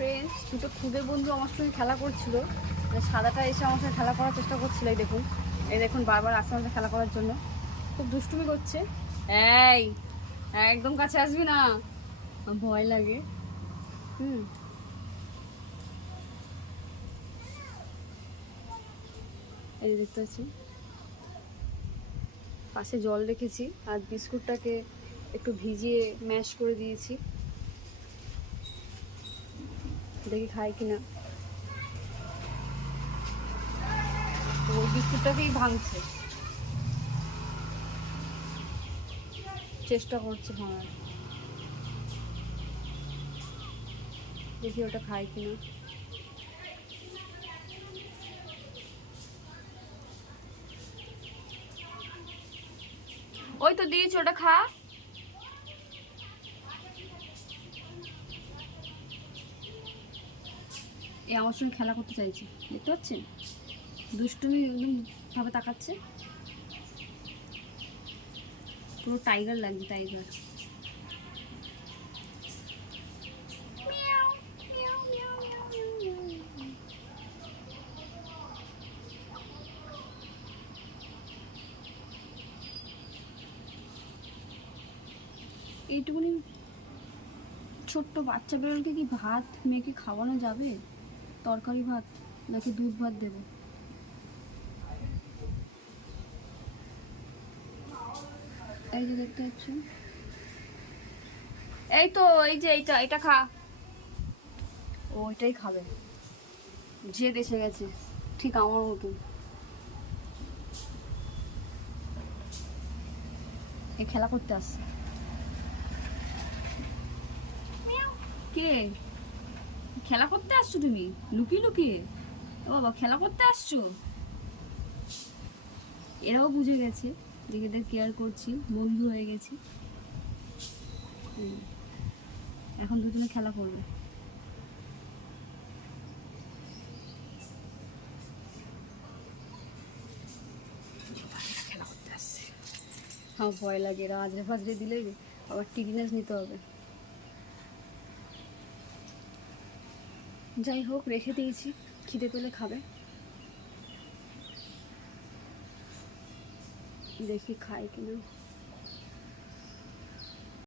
Friends, দুটো খুদে বন্ধু আমার সঙ্গে খেলা করছিল। মানে সাদাটা এসে আমার সঙ্গে খেলা করার চেষ্টা করছিল। এই দেখুন বারবার আসছে আমাদের খেলা করার জন্য, খুব দুষ্টুমি করছে। এই একদম কাছে আসবি না, ভয় লাগে। এই দেখতে পাচ্ছি পাশে জল রেখেছি আর বিস্কুটটাকে একটু ভিজিয়ে ম্যাশ করে দিয়েছি, দেখি খায় কিনা। ওই বিস্কুটটাকেই ভাঙছে, চেষ্টা করছে ভাঙার, দেখি ওটা খায় কিনা। ওই তো দিয়েছি, ওটা খা। এ আমার সঙ্গে খেলা করতে চাইছে, দেখতে পাচ্ছেন দুষ্টুমি একদম ভাবে তাকাচ্ছে, পুরো টাইগার লাগবে, টাইগার। এইটুকুনি ছোট্ট বাচ্চা বেরোলকে কি ভাত মেয়েকে খাওয়ানো যাবে? তরকারি ভাত নাকি দুধ ভাত দেবো? এই যে দেখতে পাচ্ছ, এই তো এই যে এইটা, এটা খা। ও এটাই খাবে, জেদ এসে গেছে ঠিক আমার মতন। এই খেলা করতে আসছে। কে খেলা করতে আসছো তুমি? লুকিয়ে লুকিয়ে? ও বাবা, খেলা করতে আসছো? এরাও বুঝে গেছে নিজেদের কেয়ার করছি, বন্ধু হয়ে গেছি। এখন দুজনে খেলা করবে। খেলা করতে আসছে, আমার ভয় লাগে, এরা আজরে ফাজরে দিলে আবার টিকিনেস নিতে হবে। যাই হোক, রেখে দিয়েছি, খিদে পেলে খাবে, দেখি খায় কিনা।